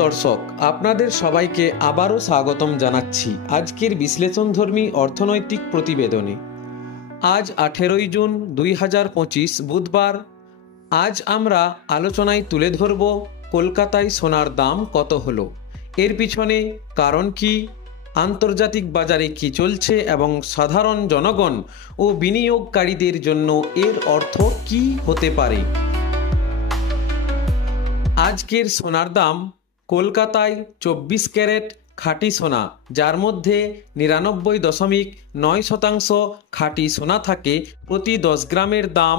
দর্শক, আপনাদের সবাইকে আবারও স্বাগতম জানাচ্ছি আজকের বিশ্লেষণধর্মী অর্থনৈতিক প্রতিবেদনে। আজ 18 জুন 2025 বুধবার। আজ আমরা আলোচনায় তুলে ধরব কলকাতায় সোনার দাম কত হলো, এর পিছনে কারণ কি, আন্তর্জাতিক বাজারে কি চলছে এবং সাধারণ জনগণ ও বিনিয়োগকারীদের জন্য এর অর্থ কি হতে পারে। আজকের সোনার দাম কলকাতায় 24 ক্যারেট খাঁটি সোনা, যার মধ্যে 99.9% খাঁটি সোনা থাকে, প্রতি 10 গ্রামের দাম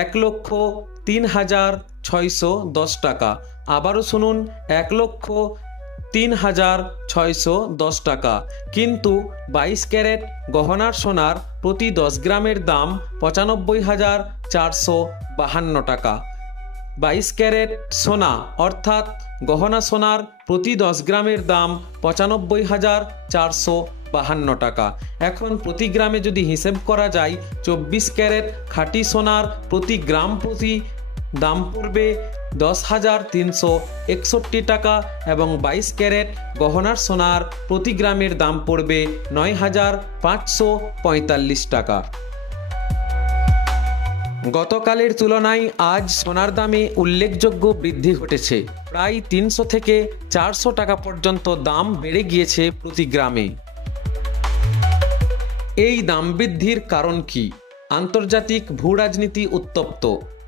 1,03,610 টাকা। আবারও শুনুন, 1,03,610 টাকা। কিন্তু 22 ক্যারেট গহনার সোনার প্রতি 10 গ্রামের দাম 95,452 টাকা। 22 ক্যারেট সোনা অর্থাৎ গহনা সোনার প্রতি 10 গ্রামের দাম 95,452 টাকা। এখন প্রতি গ্রামে যদি হিসেব করা যায়, 24 ক্যারেট খাঁটি সোনার প্রতি গ্রাম প্রতি দাম পড়বে 10,361 টাকা এবং 22 ক্যারেট গহনার সোনার প্রতি গ্রামের দাম পড়বে 9,545 টাকা। গতকালের তুলনায় আজ সোনার দামে উল্লেখযোগ্য বৃদ্ধি ঘটেছে। প্রায় 300 থেকে 400 টাকা পর্যন্ত দাম বেড়ে গিয়েছে প্রতি গ্রামে। এই দাম বৃদ্ধির কারণ কি? আন্তর্জাতিক ভূরাজনীতি উত্তপ্ত,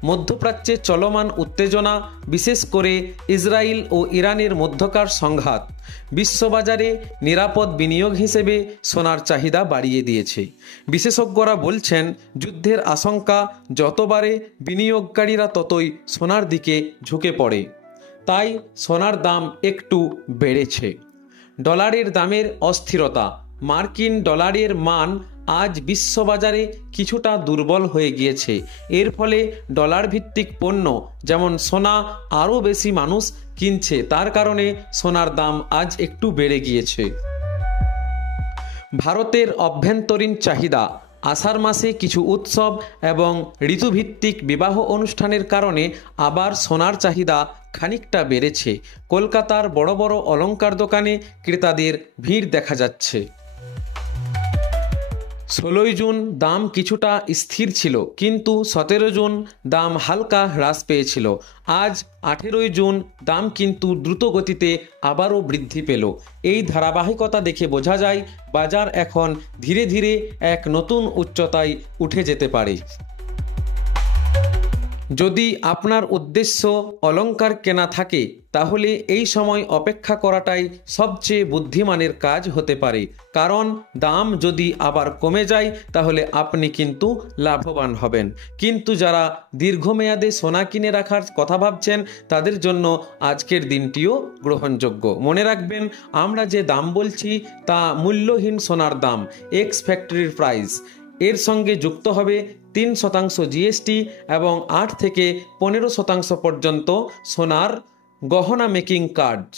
মধ্যপ্রাচ্যে চলমান উত্তেজনা, বিশেষ করে ইসরায়েল ও ইরানের মধ্যকার সংঘাত বিশ্ববাজারে নিরাপদ বিনিয়োগ হিসেবে সোনার চাহিদা বাড়িয়ে দিয়েছে। বিশেষজ্ঞরা বলছেন, যুদ্ধের আশঙ্কা যত বাড়ে, বিনিয়োগকারীরা ততই সোনার দিকে ঝুঁকে পড়ে। তাই সোনার দাম একটু বেড়েছে। ডলারের দামের অস্থিরতা, মার্কিন ডলারের মান আজ বিশ্ববাজারে কিছুটা দুর্বল হয়ে গিয়েছে। এর ফলে ডলার ভিত্তিক পণ্য যেমন সোনা আরও বেশি মানুষ কিনছে, তার কারণে সোনার দাম আজ একটু বেড়ে গিয়েছে। ভারতের অভ্যন্তরীণ চাহিদা, আষাঢ় মাসে কিছু উৎসব এবং ঋতুভিত্তিক বিবাহ অনুষ্ঠানের কারণে আবার সোনার চাহিদা খানিকটা বেড়েছে। কলকাতার বড় বড় অলংকার দোকানে ক্রেতাদের ভিড় দেখা যাচ্ছে। 16 জুন দাম কিছুটা স্থির ছিল, কিন্তু 17 জুন দাম হালকা হ্রাস পেয়েছিল। আজ 18 জুন দাম কিন্তু দ্রুত গতিতে আবারও বৃদ্ধি পেল। এই ধারাবাহিকতা দেখে বোঝা যায়, বাজার এখন ধীরে ধীরে এক নতুন উচ্চতায় উঠে যেতে পারে। যদি আপনার উদ্দেশ্য অলংকার কেনা থাকে, তাহলে এই সময় অপেক্ষা করাটাই সবচেয়ে বুদ্ধিমানের কাজ হতে পারে। কারণ দাম যদি আবার কমে যায়, তাহলে আপনি কিন্তু লাভবান হবেন। কিন্তু যারা দীর্ঘমেয়াদে সোনা কিনে রাখার কথা ভাবছেন, তাদের জন্য আজকের দিনটিও গ্রহণযোগ্য। মনে রাখবেন, আমরা যে দাম বলছি তা মূল্যহীন সোনার দাম, এক্স ফ্যাক্টরির প্রাইস। এর সঙ্গে যুক্ত হবে 3% জিএসটি এবং 8 থেকে 15% পর্যন্ত সোনার গহনা মেকিং কার্ড।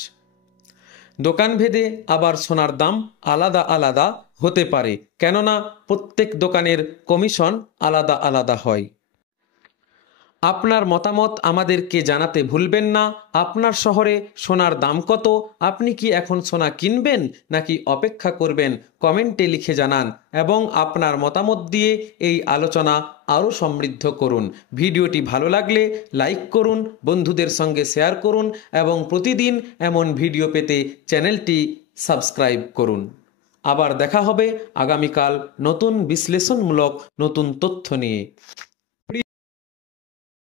দোকানভেদে আবার সোনার দাম আলাদা আলাদা হতে পারে, কেননা প্রত্যেক দোকানের কমিশন আলাদা আলাদা হয়। আপনার মতামত আমাদেরকে জানাতে ভুলবেন না। আপনার শহরে সোনার দাম কত? আপনি কি এখন সোনা কিনবেন নাকি অপেক্ষা করবেন? কমেন্টে লিখে জানান এবং আপনার মতামত দিয়ে এই আলোচনা আরও সমৃদ্ধ করুন। ভিডিওটি ভালো লাগলে লাইক করুন, বন্ধুদের সঙ্গে শেয়ার করুন এবং প্রতিদিন এমন ভিডিও পেতে চ্যানেলটি সাবস্ক্রাইব করুন। আবার দেখা হবে আগামীকাল নতুন বিশ্লেষণমূলক নতুন তথ্য নিয়ে।